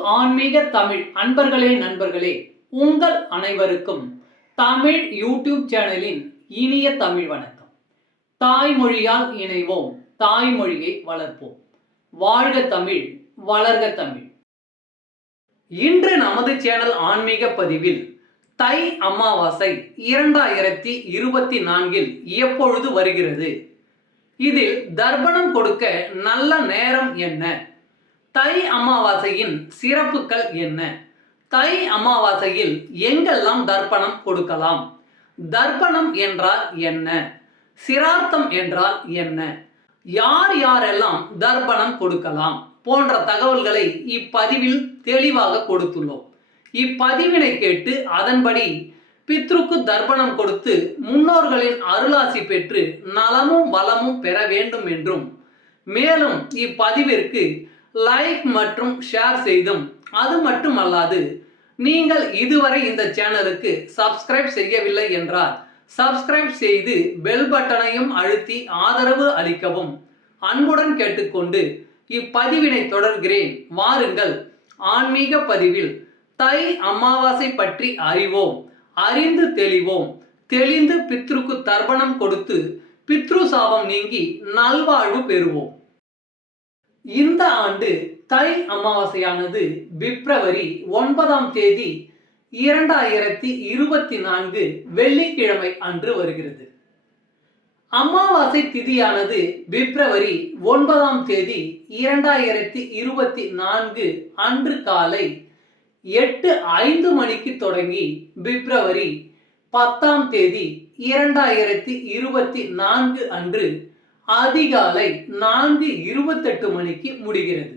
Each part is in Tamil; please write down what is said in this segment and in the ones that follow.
ஆன்மீக தமிழ் அன்பர்களே நண்பர்களே உங்கள் அனைவருக்கும் தமிழ் யூடியூப் சேனலின் இனிய தமிழ் வணக்கம். தாய்மொழியால் இணைவோம் தாய்மொழியை வளர்ப்போம். வாழ்க தமிழ் வளர்க தமிழ். இன்று நமது சேனல் ஆன்மீக பதிவில் தை அமாவாசை இரண்டாயிரத்தி இருபத்தி நான்கில் எப்பொழுது வருகிறது? இதில் தர்ப்பணம் கொடுக்க நல்ல நேரம் என்ன? தை அமாவாசையின் சிறப்புகள் என்ன? தை அமாவாசையில் எங்கெல்லாம் தர்ப்பணம் கொடுக்கலாம்? தர்ப்பணம் என்றால் என்ன? சிரார்த்தம் என்றால் என்ன? யார் யாரெல்லாம் தர்ப்பணம் கொடுக்கலாம்? போன்ற தகவல்களை இப்பதிவில் தெளிவாக கொடுத்துள்ளோம். இப்பதிவினை கேட்டு அதன்படி பித்ருக்கு தர்ப்பணம் கொடுத்து முன்னோர்களின் அருளாசி பெற்று நலமும் வளமும் பெற வேண்டும் என்றும் மேலும் இப்பதிவிற்கு லைக் மற்றும் ஷேர் செய்தும். அது மட்டுமல்லாது நீங்கள் இதுவரை இந்த சேனலுக்கு சப்ஸ்கிரைப் செய்யவில்லை என்றால் சப்ஸ்கிரைப் செய்து பெல் பட்டனையும் அழுத்தி ஆதரவு அளிக்கவும். அன்புடன் கேட்டுக்கொண்டு இப்பதிவினை தொடர்கிறேன். வாருங்கள் ஆன்மீக பதிவில் தை அமாவாசை பற்றி அறிவோம் அறிந்து தெளிவோம். தெளிந்து பித்ருக்கு தர்ப்பணம் கொடுத்து பித்ரு சாபம் நீங்கி நல்வாழ்வு பெறுவோம். இந்த ஆண்டு தை அமாவாசையானது பிப்ரவரி ஒன்பதாம் தேதி இரண்டாயிரத்தி இருபத்தி நான்கு வெள்ளிக்கிழமை அன்று வருகிறது. அமாவாசை திதியானது பிப்ரவரி ஒன்பதாம் தேதி இரண்டாயிரத்தி இருபத்தி நான்கு அன்று காலை எட்டு ஐந்து மணிக்கு தொடங்கி பிப்ரவரி பத்தாம் தேதி இரண்டாயிரத்தி இருபத்தி நான்கு அன்று அதிகாலை நான்கு இருபத்தெட்டு மணிக்கு முடிகிறது.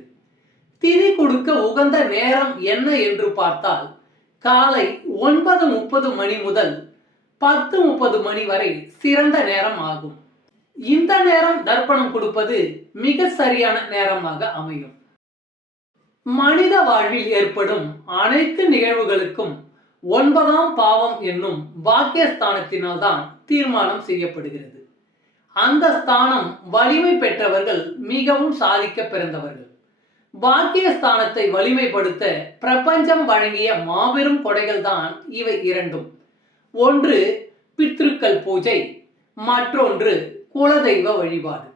திதி கொடுக்க உகந்த நேரம் என்ன என்று பார்த்தால் காலை ஒன்பது முப்பது மணி முதல் பத்து முப்பது மணி வரை சிறந்த நேரம் ஆகும். இந்த நேரம் தர்ப்பணம் கொடுப்பது மிக சரியான நேரமாக அமையும். மனித வாழ்வில் ஏற்படும் அனைத்து நிகழ்வுகளுக்கும் ஒன்பதாம் பாவம் என்னும் பாக்கியஸ்தானத்தினால் தான் தீர்மானம் செய்யப்படுகிறது. அந்த ஸ்தானம் வலிமை பெற்றவர்கள் மிகவும் சாதிக்க பிறந்தவர்கள். பாக்கியஸ்தானத்தை வலிமைப்படுத்த பிரபஞ்சம் வழங்கிய மாபெரும் கொடைகள் தான் இவை இரண்டும். ஒன்று பித்ருக்கள் பூஜை மற்றொன்று குலதெய்வ வழிபாடு.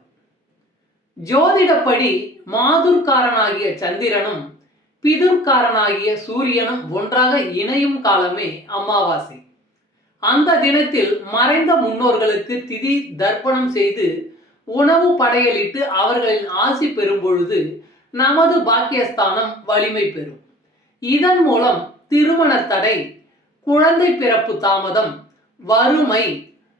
ஜோதிடப்படி மாதுர்காரனாகிய சந்திரனும் பிதுர்காரனாகிய சூரியனும் ஒன்றாக இணையும் காலமே அமாவாசை. அந்த தினத்தில் மறைந்த முன்னோர்களுக்கு திதி தர்ப்பணம் செய்து உணவு படையலிட்டு அவர்களின் ஆசி பெறும் பொழுது நமது பாக்கியஸ்தானம் வலிமை பெறும். இதன் மூலம் திருமண தடை குழந்தை பிறப்பு தாமதம் வறுமை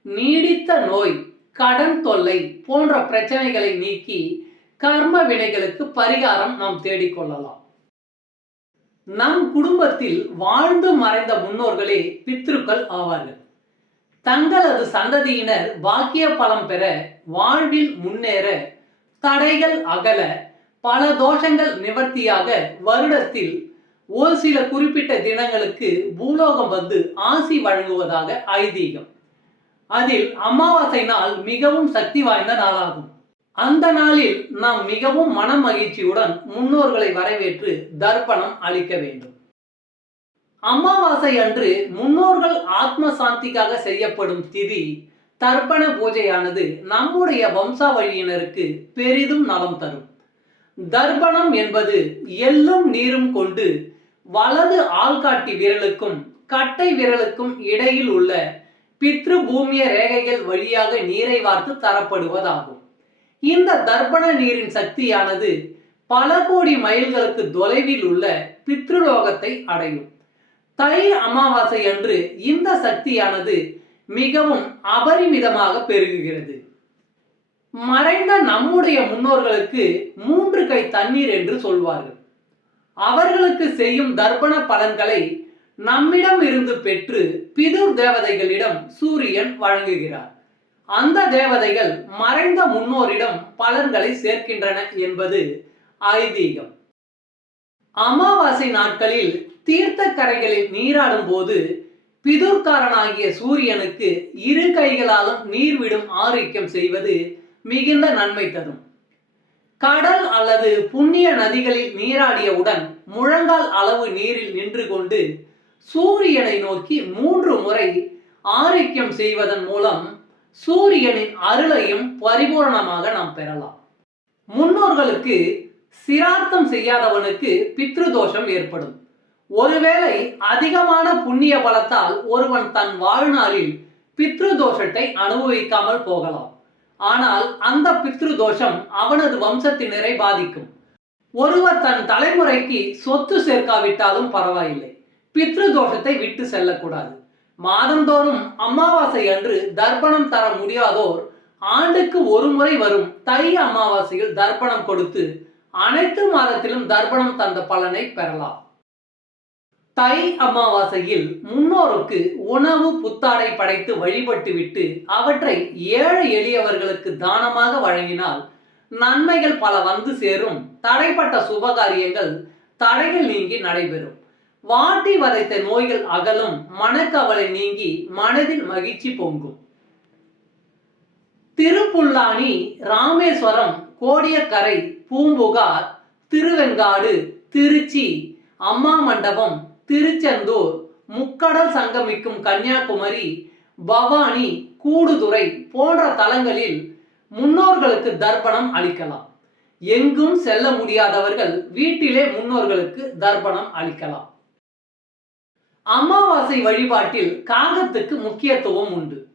நீடித்த நோய் கடன் தொல்லை போன்ற பிரச்சனைகளை நீக்கி கர்ம வினைகளுக்கு பரிகாரம் நாம் தேடிக்கொள்ளலாம் நம் குடும்பத்தில் வாழ்ந்து மறைந்த முன்னோர்களே பித்ருக்கள் ஆவார்கள். தங்களது சந்ததியினர் பாக்கிய பலம் பெற வாழ்வில் முன்னேற தடைகள் அகல பல தோஷங்கள் நிவர்த்தியாக வருடத்தில் ஒரு சில குறிப்பிட்ட தினங்களுக்கு பூலோகம் வந்து ஆசி வழங்குவதாக ஐதீகம். அதில் அமாவாசை நாள் மிகவும் சக்தி வாய்ந்த நாளாகும். அந்த நாளில் நாம் மிகவும் மன மகிழ்ச்சியுடன் முன்னோர்களை வரவேற்று தர்ப்பணம் அளிக்க வேண்டும். அமாவாசை அன்று முன்னோர்கள் ஆத்ம சாந்திக்காக செய்யப்படும் திதி தர்ப்பண பூஜையானது நம்முடைய வம்சாவழியினருக்கு பெரிதும் நலம் தரும். தர்ப்பணம் என்பது எல்லும் நீரும் கொண்டு வலது ஆள்காட்டி விரலுக்கும் கட்டை விரலுக்கும் இடையில் உள்ள பித்ரு பூமிய ரேகைகள் வழியாக நீரை வார்த்து தரப்படுவதாகும். இந்த தர்ப்பண நீரின் சக்தியானது பல கோடி மைல்களுக்கு தொலைவில் உள்ள பித்ருலோகத்தை அடையும். தை அமாவாசை அன்று இந்த சக்தியானது மிகவும் அபரிமிதமாக பெருகுகிறது. மறைந்த நம்முடைய முன்னோர்களுக்கு மூன்று கை தண்ணீர் என்று சொல்வார்கள். அவர்களுக்கு செய்யும் தர்ப்பண பலன்களை நம்மிடம் இருந்து பெற்று பிதுர் தேவதைகளிடம் சூரியன் வழங்குகிறார். அந்த தேவதைகள் மறைந்த முன்னோரிடம் பலன்களை சேர்க்கின்றன என்பது ஐதீகம். அமாவாசை நாட்களில் தீர்த்த கரைகளில் நீராடும் போது பிதுர்காரனாகிய சூரியனுக்கு இரு கைகளாலும் நீர் விடும் ஆரோக்கியம் செய்வது மிகுந்த நன்மை தரும். கடல் அல்லது புண்ணிய நதிகளில் நீராடியவுடன் முழங்கால் அளவு நீரில் நின்று கொண்டு சூரியனை நோக்கி மூன்று முறை ஆரோக்கியம் செய்வதன் மூலம் சூரியனின் அருளையும் பரிபூரணமாக நாம் பெறலாம். முன்னோர்களுக்கு சிரார்த்தம் செய்யாதவனுக்கு பித்ருதோஷம் ஏற்படும். ஒருவேளை அதிகமான புண்ணிய பலத்தால் ஒருவன் தன் வாழ்நாளில் பித்ருதோஷத்தை அனுபவிக்காமல் போகலாம். ஆனால் அந்த பித்ருதோஷம் அவனது வம்சத்தினரை பாதிக்கும். ஒருவர் தன் தலைமுறைக்கு சொத்து சேர்க்காவிட்டாலும் பரவாயில்லை. பித்ரு தோஷத்தை விட்டு செல்லக்கூடாது. மாதந்தோறும் அமாவாசை அன்று தர்ப்பணம் தர முடியாதோர் ஆண்டுக்கு ஒரு முறை வரும் தை அமாவாசையில் தர்ப்பணம் கொடுத்து அனைத்து மாதத்திலும் தர்ப்பணம் தந்த பலனை பெறலாம். தை அமாவாசையில் முன்னோருக்கு உணவு புத்தாடை படைத்து வழிபட்டுவிட்டு அவற்றை ஏழை எளியவர்களுக்கு தானமாக வழங்கினால் நன்மைகள் பல வந்து சேரும். தடைப்பட்ட சுபகாரியங்கள் தடைகள் நீங்கி நடைபெறும். வாட்டி வதைத்த நோய்கள் அகலும் மனக்கவலை நீங்கி மனதில் மகிழ்ச்சி பொங்கும். திருப்புல்லானி ராமேஸ்வரம் கோடியக்கரை பூம்புகார் திருவெங்காடு திருச்சி அம்மா மண்டபம் திருச்செந்தூர் முக்கடல் சங்கமிக்கும் கன்னியாகுமரி பவானி கூடுதுறை போன்ற தலங்களில் முன்னோர்களுக்கு தர்ப்பணம் அளிக்கலாம். எங்கும் செல்ல முடியாதவர்கள் வீட்டிலே முன்னோர்களுக்கு தர்ப்பணம் அளிக்கலாம். அமாவாசை வழிபாட்டில் காகத்துக்கு முக்கியத்துவம் உண்டு.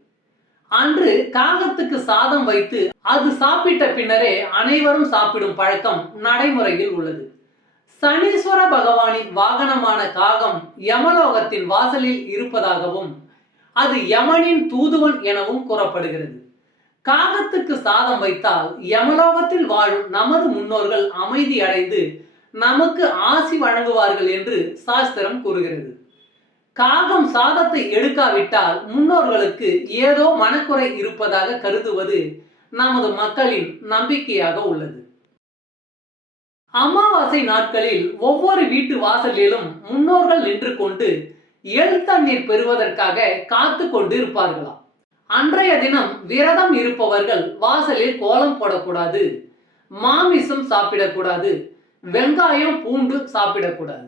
அன்று காகத்துக்கு சாதம் வைத்து அது சாப்பிட்ட பின்னரே அனைவரும் சாப்பிடும் பழக்கம் நடைமுறையில் உள்ளது. சனீஸ்வர பகவானின் வாகனமான காகம் யமலோகத்தின் வாசலில் இருப்பதாகவும் அது யமனின் தூதுவன் எனவும் கூறப்படுகிறது. காகத்துக்கு சாதம் வைத்தால் யமலோகத்தில் வாழும் நமது முன்னோர்கள் அமைதி அடைந்து நமக்கு ஆசி வழங்குவார்கள் என்று சாஸ்திரம் கூறுகிறது. காகம் சாதத்தை எடுக்காவிட்டால் முன்னோர்களுக்கு ஏதோ மனக்குறை இருப்பதாக கருதுவது நமது மக்களின் நம்பிக்கையாக உள்ளது. அமாவாசை நாட்களில் ஒவ்வொரு வீட்டு வாசலிலும் முன்னோர்கள் நின்று கொண்டு எள் தண்ணீர் பெறுவதற்காக காத்து கொண்டு இருப்பார்களாம் அன்றைய தினம் விரதம் இருப்பவர்கள் வாசலில் கோலம் போடக்கூடாது மாமிசம் சாப்பிடக்கூடாது வெங்காயம் பூண்டு சாப்பிடக்கூடாது.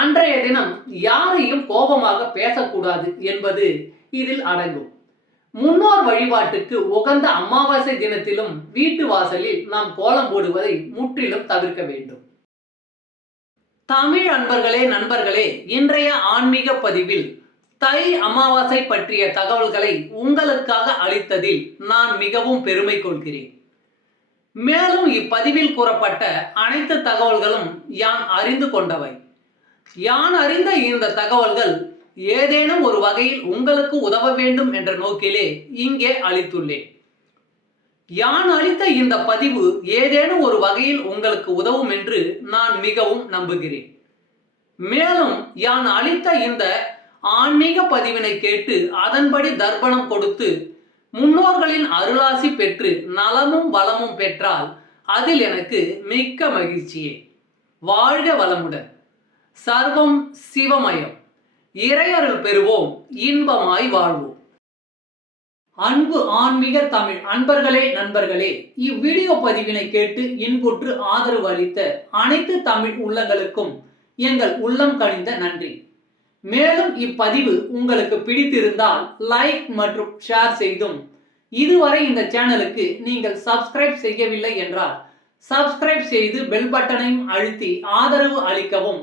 அன்றைய தினம் யாரையும் கோபமாக பேசக்கூடாது என்பது இதில் அடங்கும். முன்னோர் வழிபாட்டுக்கு உகந்த அமாவாசை தினத்திலும் வீட்டு வாசலில் நாம் கோலம் போடுவதை முற்றிலும் தவிர்க்க வேண்டும். தமிழ் அன்பர்களே நண்பர்களே இன்றைய ஆன்மீக பதிவில் தை அமாவாசை பற்றிய தகவல்களை உங்களுக்காக அளித்ததில் நான் மிகவும் பெருமை கொள்கிறேன். மேலும் இப்பதிவில் கூறப்பட்ட அனைத்து தகவல்களும் யான் அறிந்து கொண்டவை. யான் அறிந்த இந்த தகவல்கள் ஏதேனும் ஒரு வகையில் உங்களுக்கு உதவ வேண்டும் என்ற நோக்கிலே இங்கே அளித்துள்ளேன். யான் அளித்த இந்த பதிவு ஏதேனும் ஒரு வகையில் உங்களுக்கு உதவும் என்று நான் மிகவும் நம்புகிறேன். மேலும் யான் அளித்த இந்த ஆன்மீக பதிவினை கேட்டு அதன்படி தர்ப்பணம் கொடுத்து முன்னோர்களின் அருளாசி பெற்று நலமும் வளமும் பெற்றால் அதில் எனக்கு மிக்க மகிழ்ச்சியே. வாழ்க வளமுடன். சர்வம் சிவமயம். இறையருள் பெறுவோம் இன்பமாய் வாழ்வோம். அன்பு ஆன்மீக தமிழ் அன்பர்களே நண்பர்களே இவ்வீடியோ பதிவினை கேட்டு இன்புற்று ஆதரவு அளித்த அனைத்து தமிழ் உள்ளங்களுக்கும் எங்கள் உள்ளம் கணிந்த நன்றி. மேலும் இப்பதிவு உங்களுக்கு பிடித்திருந்தால் லைக் மற்றும் ஷேர் செய்தும். இதுவரை இந்த சேனலுக்கு நீங்கள் சப்ஸ்கிரைப் செய்யவில்லை என்றால் சப்ஸ்கிரைப் செய்து பெல் பட்டனையும் அழுத்தி ஆதரவு அளிக்கவும்